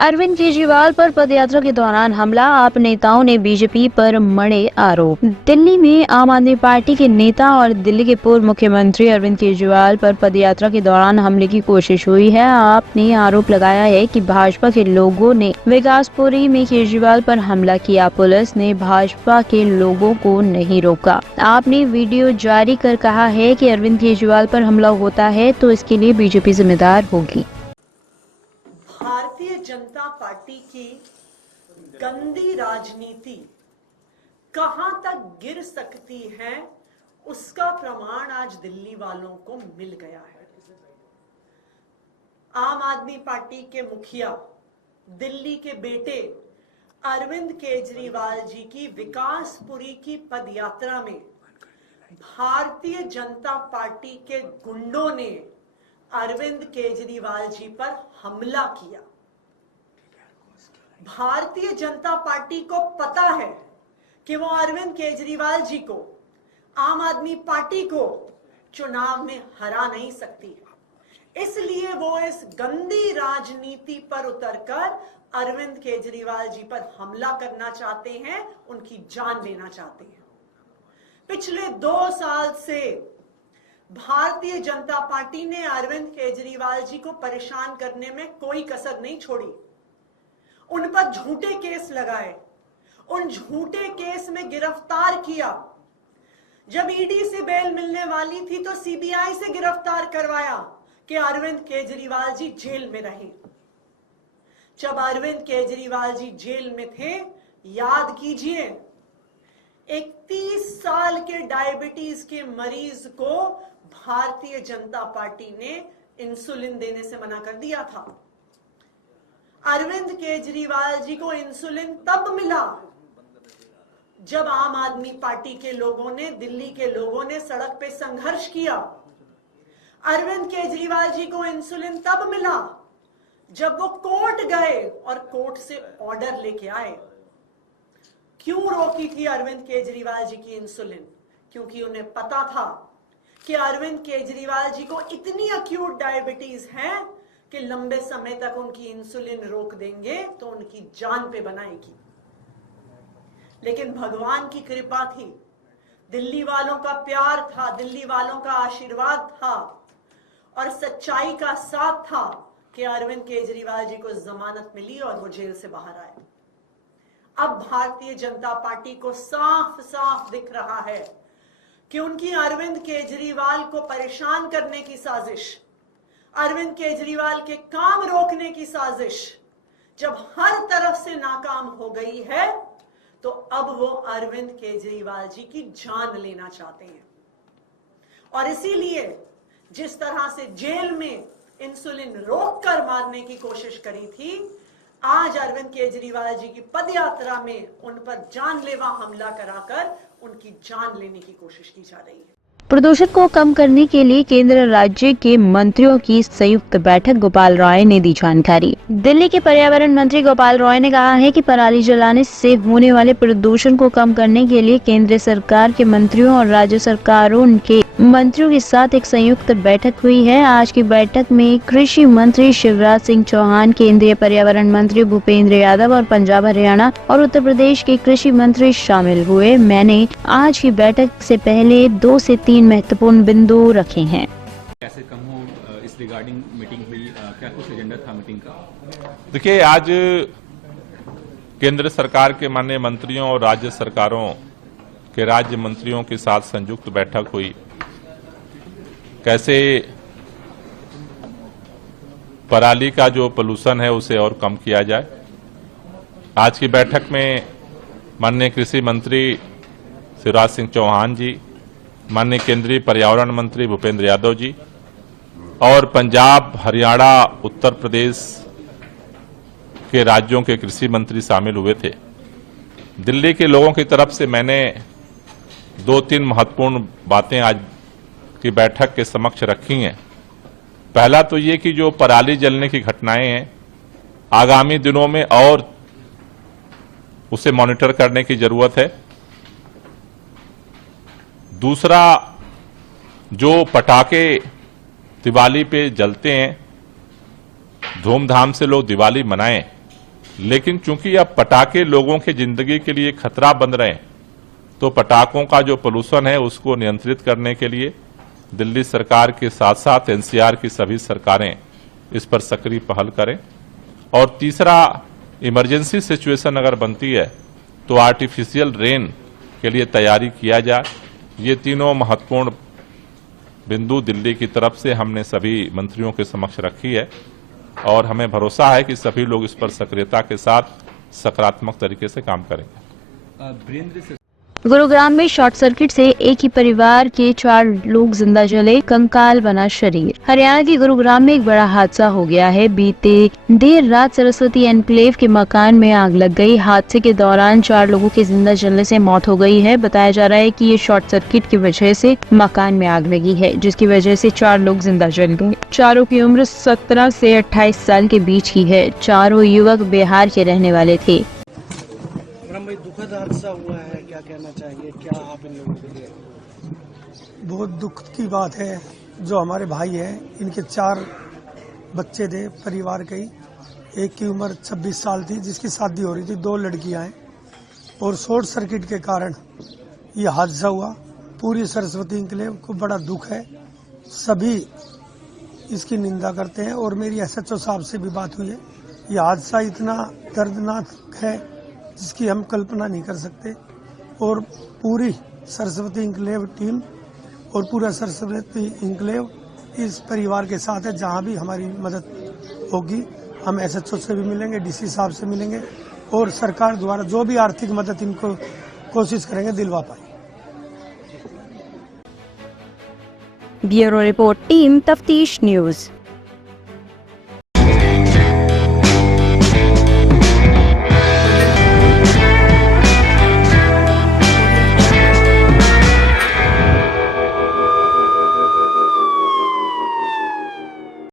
अरविंद केजरीवाल पर पदयात्रा के दौरान हमला, आप नेताओं ने बीजेपी पर मढ़े आरोप। दिल्ली में आम आदमी पार्टी के नेता और दिल्ली के पूर्व मुख्यमंत्री अरविंद केजरीवाल पर पदयात्रा के दौरान हमले की कोशिश हुई है। आपने आरोप लगाया है कि भाजपा के लोगों ने विकासपुरी में केजरीवाल पर हमला किया, पुलिस ने भाजपा के लोगों को नहीं रोका। आपने वीडियो जारी कर कहा है कि अरविंद केजरीवाल पर हमला होता है तो इसके लिए बीजेपी जिम्मेदार होगी। भारतीय जनता पार्टी की गंदी राजनीति कहां तक गिर सकती है, उसका प्रमाण आज दिल्ली वालों को मिल गया है। आम आदमी पार्टी के मुखिया, दिल्ली के बेटे अरविंद केजरीवाल जी की विकासपुरी की पदयात्रा में भारतीय जनता पार्टी के गुंडों ने अरविंद केजरीवाल जी पर हमला किया। भारतीय जनता पार्टी को पता है कि वो अरविंद केजरीवाल जी को, आम आदमी पार्टी को चुनाव में हरा नहीं सकती, इसलिए वो इस गंदी राजनीति पर उतरकर अरविंद केजरीवाल जी पर हमला करना चाहते हैं, उनकी जान लेना चाहते हैं। पिछले 2 साल से भारतीय जनता पार्टी ने अरविंद केजरीवाल जी को परेशान करने में कोई कसर नहीं छोड़ी। उन पर झूठे केस लगाए, उन झूठे केस में गिरफ्तार किया। जब ईडी से बेल मिलने वाली थी तो सीबीआई से गिरफ्तार करवाया कि अरविंद केजरीवाल जी जेल में रहे। जब अरविंद केजरीवाल जी जेल में थे, याद कीजिए, एक 30 साल के डायबिटीज के मरीज को भारतीय जनता पार्टी ने इंसुलिन देने से मना कर दिया था। अरविंद केजरीवाल जी को इंसुलिन तब मिला जब आम आदमी पार्टी के लोगों ने, दिल्ली के लोगों ने सड़क पे संघर्ष किया। अरविंद केजरीवाल जी को इंसुलिन तब मिला जब वो कोर्ट गए और कोर्ट से ऑर्डर लेके आए। क्यों रोकी थी अरविंद केजरीवाल जी की इंसुलिन? क्योंकि उन्हें पता था कि अरविंद केजरीवाल जी को इतनी अक्यूट डायबिटीज है कि लंबे समय तक उनकी इंसुलिन रोक देंगे तो उनकी जान पे बनाएगी। लेकिन भगवान की कृपा थी, दिल्ली वालों का प्यार था, दिल्ली वालों का आशीर्वाद था और सच्चाई का साथ था कि अरविंद केजरीवाल जी को जमानत मिली और वो जेल से बाहर आए। अब भारतीय जनता पार्टी को साफ साफ दिख रहा है कि उनकी अरविंद केजरीवाल को परेशान करने की साजिश, अरविंद केजरीवाल के काम रोकने की साजिश जब हर तरफ से नाकाम हो गई है तो अब वो अरविंद केजरीवाल जी की जान लेना चाहते हैं। और इसीलिए जिस तरह से जेल में इंसुलिन रोककर मारने की कोशिश करी थी, आज अरविंद केजरीवाल जी की पदयात्रा में उन पर जानलेवा हमला कराकर उनकी जान लेने की कोशिश की जा रही है। प्रदूषण को कम करने के लिए केंद्र राज्य के मंत्रियों की संयुक्त बैठक, गोपाल राय ने दी जानकारी। दिल्ली के पर्यावरण मंत्री गोपाल राय ने कहा है कि पराली जलाने से होने वाले प्रदूषण को कम करने के लिए केंद्र सरकार के मंत्रियों और राज्य सरकारों के मंत्रियों के साथ एक संयुक्त बैठक हुई है। आज की बैठक में कृषि मंत्री शिवराज सिंह चौहान, केंद्रीय पर्यावरण मंत्री भूपेंद्र यादव और पंजाब, हरियाणा और उत्तर प्रदेश के कृषि मंत्री शामिल हुए। मैंने आज की बैठक से पहले 2 से 3 महत्वपूर्ण बिंदु रखे हैं। कैसे कम हो, इस रिगार्डिंग मीटिंग हुई, क्या कुछ एजेंडा था मीटिंग का? देखिए, आज केंद्र सरकार के माननीय मंत्रियों और राज्य सरकारों के राज्य मंत्रियों के साथ संयुक्त बैठक हुई। कैसे पराली का जो पोल्यूशन है उसे और कम किया जाए। आज की बैठक में माननीय कृषि मंत्री शिवराज सिंह चौहान जी, माननीय केंद्रीय पर्यावरण मंत्री भूपेंद्र यादव जी और पंजाब, हरियाणा, उत्तर प्रदेश के राज्यों के कृषि मंत्री शामिल हुए थे। दिल्ली के लोगों की तरफ से मैंने 2-3 महत्वपूर्ण बातें आज की बैठक के समक्ष रखी हैं। पहला तो ये कि जो पराली जलने की घटनाएं हैं, आगामी दिनों में और उसे मॉनिटर करने की जरूरत है। दूसरा, जो पटाखे दिवाली पे जलते हैं, धूमधाम से लोग दिवाली मनाएं, लेकिन चूंकि अब पटाखे लोगों की जिंदगी के लिए खतरा बन रहे हैं, तो पटाखों का जो पोल्यूशन है उसको नियंत्रित करने के लिए दिल्ली सरकार के साथ साथ एनसीआर की सभी सरकारें इस पर सक्रिय पहल करें। और तीसरा, इमरजेंसी सिचुएशन अगर बनती है तो आर्टिफिशियल रेन के लिए तैयारी किया जाए। ये तीनों महत्वपूर्ण बिंदु दिल्ली की तरफ से हमने सभी मंत्रियों के समक्ष रखी है और हमें भरोसा है कि सभी लोग इस पर सक्रियता के साथ सकारात्मक तरीके से काम करेंगे। वीरेंद्र से गुरुग्राम में शॉर्ट सर्किट से एक ही परिवार के 4 लोग जिंदा जले, कंकाल बना शरीर। हरियाणा के गुरुग्राम में एक बड़ा हादसा हो गया है। बीते देर रात सरस्वती एनक्लेव के मकान में आग लग गई। हादसे के दौरान 4 लोगों के जिंदा जलने से मौत हो गई है। बताया जा रहा है कि ये शॉर्ट सर्किट की वजह से मकान में आग लगी है, जिसकी वजह से 4 लोग जिंदा जल गए। चारों की उम्र 17 से 28 साल के बीच की है। चारों युवक बिहार के रहने वाले थे। भाई दुखद हादसा हुआ है, क्या कहना चाहिए, क्या आप इन लोगों के लिए? बहुत दुख की बात है। जो हमारे भाई हैं, इनके 4 बच्चे थे परिवार के ही। एक की उम्र 26 साल थी, जिसकी शादी हो रही थी, 2 लड़कियां हैं, और शॉर्ट सर्किट के कारण ये हादसा हुआ। पूरी सरस्वती एन्क्लेव को बड़ा दुख है, सभी इसकी निंदा करते हैं। और मेरी एसएचओ साहब से भी बात हुई है। ये हादसा इतना दर्दनाक है जिसकी हम कल्पना नहीं कर सकते। और पूरी सरस्वती एन्क्लेव टीम और पूरा सरस्वती एन्क्लेव इस परिवार के साथ है। जहां भी हमारी मदद होगी हम एसएचओ से भी मिलेंगे, डीसी साहब से मिलेंगे, और सरकार द्वारा जो भी आर्थिक मदद इनको कोशिश करेंगे दिलवा पाए। ब्यूरो रिपोर्ट, टीम तफ्तीश न्यूज।